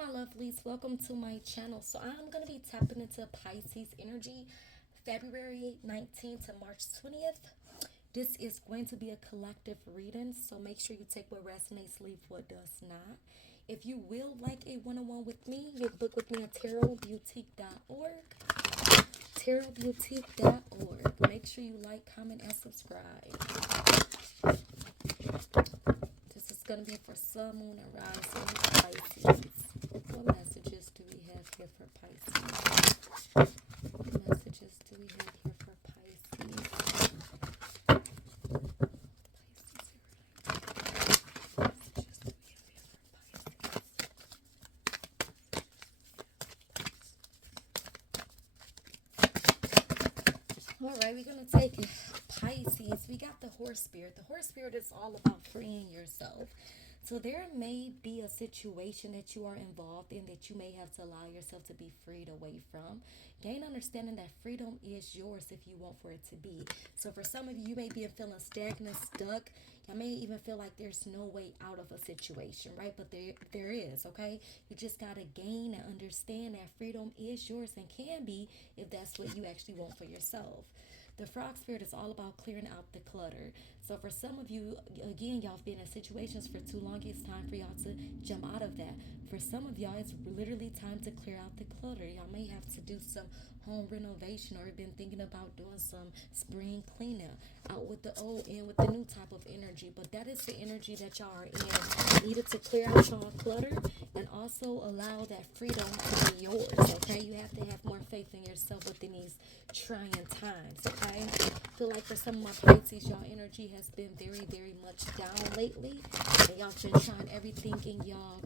my lovelies, welcome to my channel. So I'm going to be tapping into Pisces energy February 19th to March 20th. This is going to be a collective reading, so make sure you take what resonates, leave what does not. If you will like a one-on-one with me, you can book with me at tarotboutique.org. Tarotboutique.org. Make sure you like, comment, and subscribe. This is going to be for Sun, Moon, and Rising Pisces. What messages do we have here for Pisces? What messages do we have here for Pisces? All right, we're going to take Pisces. We got the horse spirit. The horse spirit is all about freeing yourself. So there may be a situation that you are involved in that you may have to allow yourself to be freed away from. Gain understanding that freedom is yours if you want for it to be. So for some of you, you may be feeling stagnant, stuck. You may even feel like there's no way out of a situation, right? But there is, okay? You just got to gain and understand that freedom is yours and can be if that's what you actually want for yourself. The frog spirit is all about clearing out the clutter. So for some of you, again, y'all have been in situations for too long. It's time for y'all to jump out of that. For some of y'all, it's literally time to clear out the clutter. Y'all may have to do some home renovation or been thinking about doing some spring cleanup. Out with the old, in with the new type of energy. But that is the energy that y'all are in. Needed to clear out y'all clutter and also allow that freedom to be yours, okay? You have to have more faith in yourself within these trying times, okay? I feel like for some of my Pisces, y'all energy has been very, very much down lately. And y'all been trying everything in y'all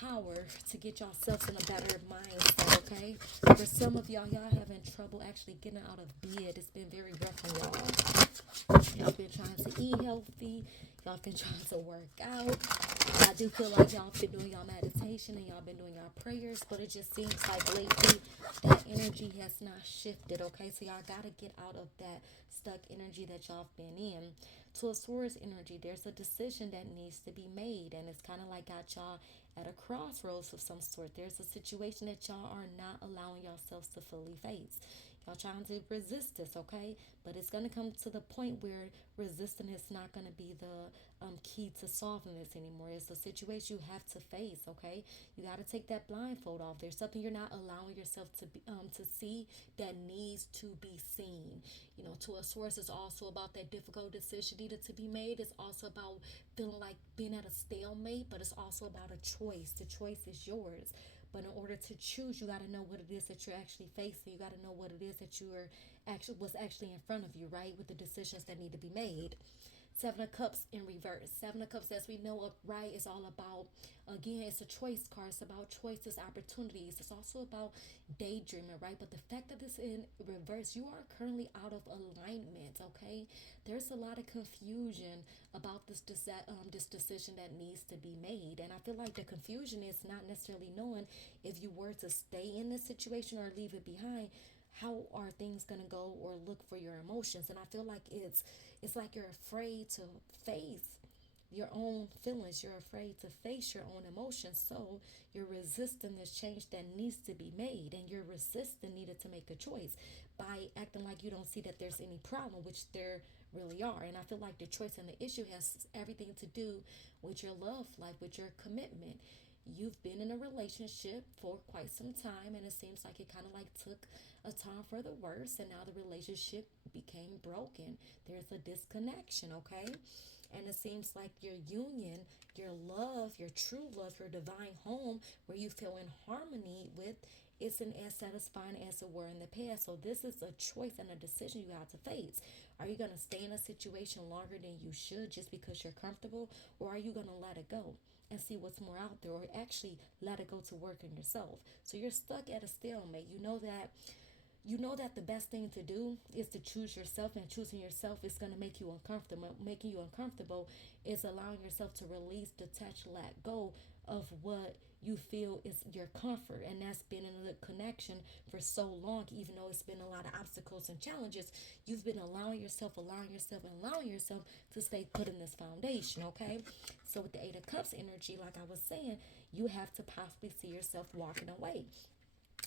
power to get yourselves in a better mindset, okay? For some of y'all having trouble actually getting out of bed. It's been very rough on y'all. Y'all been trying to eat healthy. Y'all been trying to work out. I do feel like y'all been doing y'all meditation and y'all been doing y'all prayers, but it just seems like lately that energy has not shifted, okay? So y'all got to get out of that stuck energy that y'all been in. To a source energy, there's a decision that needs to be made, and it's kind of like got y'all at a crossroads of some sort. There's a situation that y'all are not allowing yourselves to fully face. Y'all trying to resist this, okay? But it's going to come to the point where resisting is not going to be the key to solving this anymore. It's a situation you have to face, okay? You got to take that blindfold off. There's something you're not allowing yourself to see that needs to be seen. You know, to a source, it's also about that difficult decision needed to be made. It's also about feeling like being at a stalemate, but it's also about a choice. The choice is yours. But in order to choose, you got to know what it is that you're actually facing. You got to know what it is that you are actually was actually in front of you, right? With the decisions that need to be made. Seven of Cups in reverse. Seven of Cups, as we know, right, is all about, again, it's a choice card. It's about choices, opportunities. It's also about daydreaming, right? But the fact that it's in reverse, you are currently out of alignment, okay? There's a lot of confusion about this decision that needs to be made. And I feel like the confusion is not necessarily knowing if you were to stay in this situation or leave it behind, how are things gonna go or look for your emotions. And I feel like it's like you're afraid to face your own feelings. You're afraid to face your own emotions. So you're resisting this change that needs to be made. And you're resisting needed to make a choice by acting like you don't see that there's any problem, which there really are. And I feel like the choice and the issue has everything to do with your love life, with your commitment. You've been in a relationship for quite some time, and it seems like it kind of like took a time for the worse, and now the relationship became broken. There's a disconnection, okay? And it seems like your union, your love, your true love, your divine home, where you feel in harmony with, isn't as satisfying as it were in the past. So this is a choice and a decision you have to face. Are you going to stay in a situation longer than you should just because you're comfortable, or are you going to let it go and see what's more out there, or actually let it go to work on yourself? So you're stuck at a stalemate. You know that the best thing to do is to choose yourself, and choosing yourself is going to make you uncomfortable. Making you uncomfortable is allowing yourself to release, detach, let go of what you feel is your comfort. And that's been in a connection for so long, even though it's been a lot of obstacles and challenges. You've been allowing yourself to stay put in this foundation, okay? So with the Eight of Cups energy, like I was saying, you have to possibly see yourself walking away.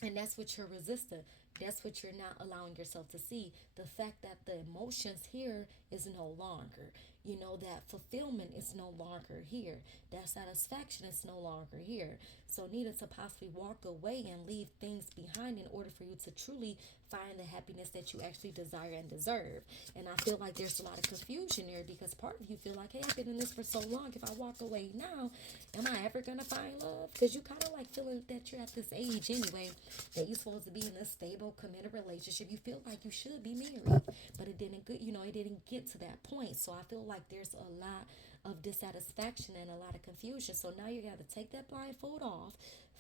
And that's what you're resisting. That's what you're not allowing yourself to see. The fact that the emotions here is no longer. You know, that fulfillment is no longer here. That satisfaction is no longer here. So, needed to possibly walk away and leave things behind in order for you to truly find the happiness that you actually desire and deserve. And I feel like there's a lot of confusion there because part of you feel like, hey, I've been in this for so long. If I walk away now, am I ever gonna find love? Because you kind of like feeling that you're at this age anyway, that you're supposed to be in a stable, committed relationship. You feel like you should be married, but it didn't good. You know, it didn't get to that point. So I feel like there's a lot of dissatisfaction and a lot of confusion. So now you got to take that blindfold off,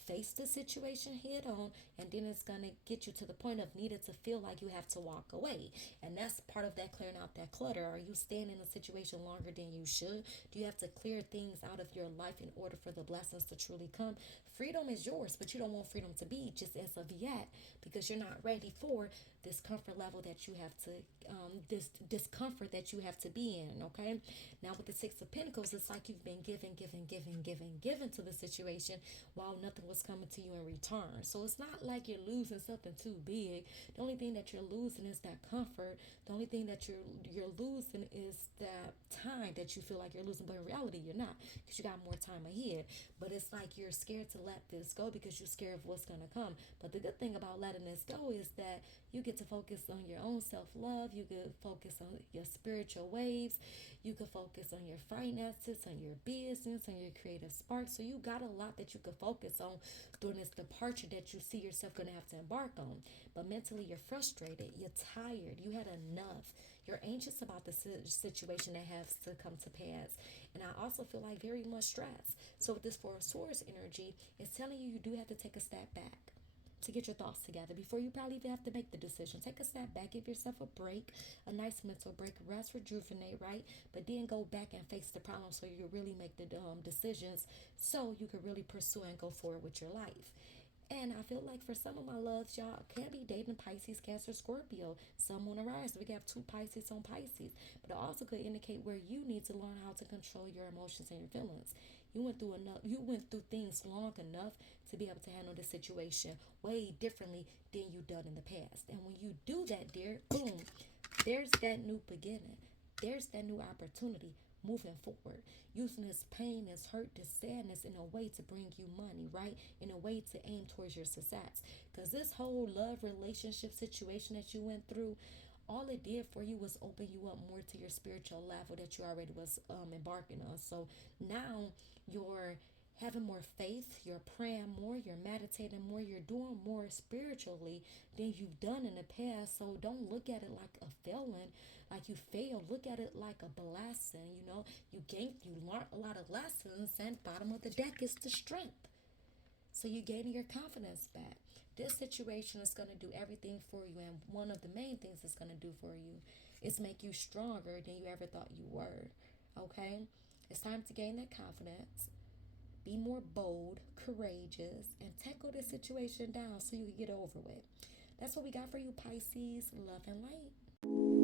face the situation head on, and then it's gonna get you to the point of needed to feel like you have to walk away. And that's part of that clearing out that clutter. Are you staying in a situation longer than you should? Do you have to clear things out of your life in order for the blessings to truly come? Freedom is yours, but you don't want freedom to be just as of yet because you're not ready for this comfort level that you have to, this discomfort that you have to be in. Okay, now with the Six of Pentacles, it's like you've been given to the situation while nothing was coming to you in return. So it's not like you're losing something too big. The only thing that you're losing is that comfort. The only thing that you're losing is that time that you feel like you're losing, but in reality you're not because you got more time ahead. But it's like you're scared to let this go because you're scared of what's gonna come. But the good thing about letting this go is that you get to focus on your own self-love. You could focus on your spiritual waves. You could focus on your finances, on your business, on your creative spark. So you got a lot that you could focus on during this departure that you see yourself going to have to embark on. But mentally, you're frustrated. You're tired. You had enough. You're anxious about the situation that has to come to pass. And I also feel like very much stress. So with this Four of Swords energy, it's telling you do have to take a step back to get your thoughts together before you probably even have to make the decision. Take a step back, give yourself a break, a nice mental break, rest, rejuvenate, right? But then go back and face the problem so you can really make the decisions so you can really pursue and go forward with your life. And I feel like for some of my loves, y'all can be dating Pisces, Cancer, Scorpio. Some on the rise. We got two Pisces on Pisces. But it also could indicate where you need to learn how to control your emotions and your feelings. You went through enough. You went through things long enough to be able to handle the situation way differently than you done in the past. And when you do that, dear, boom, there's that new beginning. There's that new opportunity moving forward, using this pain, this hurt, this sadness in a way to bring you money, right? In a way to aim towards your success. Because this whole love relationship situation that you went through, all it did for you was open you up more to your spiritual level that you already was embarking on. So now you're having more faith, you're praying more, you're meditating more, you're doing more spiritually than you've done in the past. So don't look at it like a failing, like you failed. Look at it like a blessing. You know, you learned a lot of lessons, and bottom of the deck is the strength. So you're gaining your confidence back. This situation is going to do everything for you, and one of the main things it's going to do for you is make you stronger than you ever thought you were. Okay? It's time to gain that confidence. Be more bold, courageous, and tackle this situation down so you can get over with. That's what we got for you, Pisces. Love and light.